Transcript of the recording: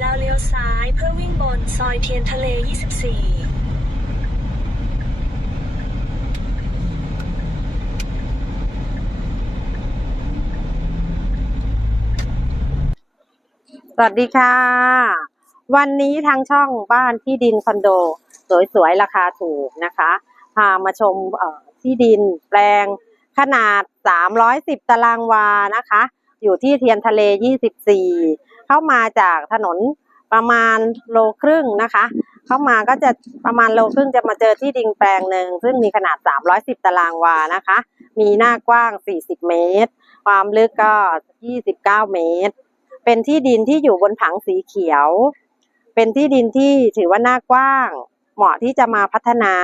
แล้วเลี้ยวซ้ายเพื่อวิ่งบนซอยเทียนทะเล 24สวัสดีค่ะ วันนี้ทางช่องบ้านที่ดินคอนโด สวยๆ ราคาถูกนะคะพามาชมที่ดินแปลงขนาด 310 ตารางวานะคะ อยู่ที่เทียนทะเล 24 เข้ามาจากถนนประมาณโลครึ่งนะคะ เข้ามาก็จะประมาณโลครึ่งจะมาเจอที่ดินแปลงหนึ่งซึ่งมีขนาด 310 ตารางวานะคะ มีหน้ากว้าง 40 เมตร ความลึกก็ 29 เมตร เป็นที่ดินที่อยู่บนผังสีเขียว เป็นที่ดินที่ถือว่าหน้ากว้าง เหมาะที่จะมาพัฒนา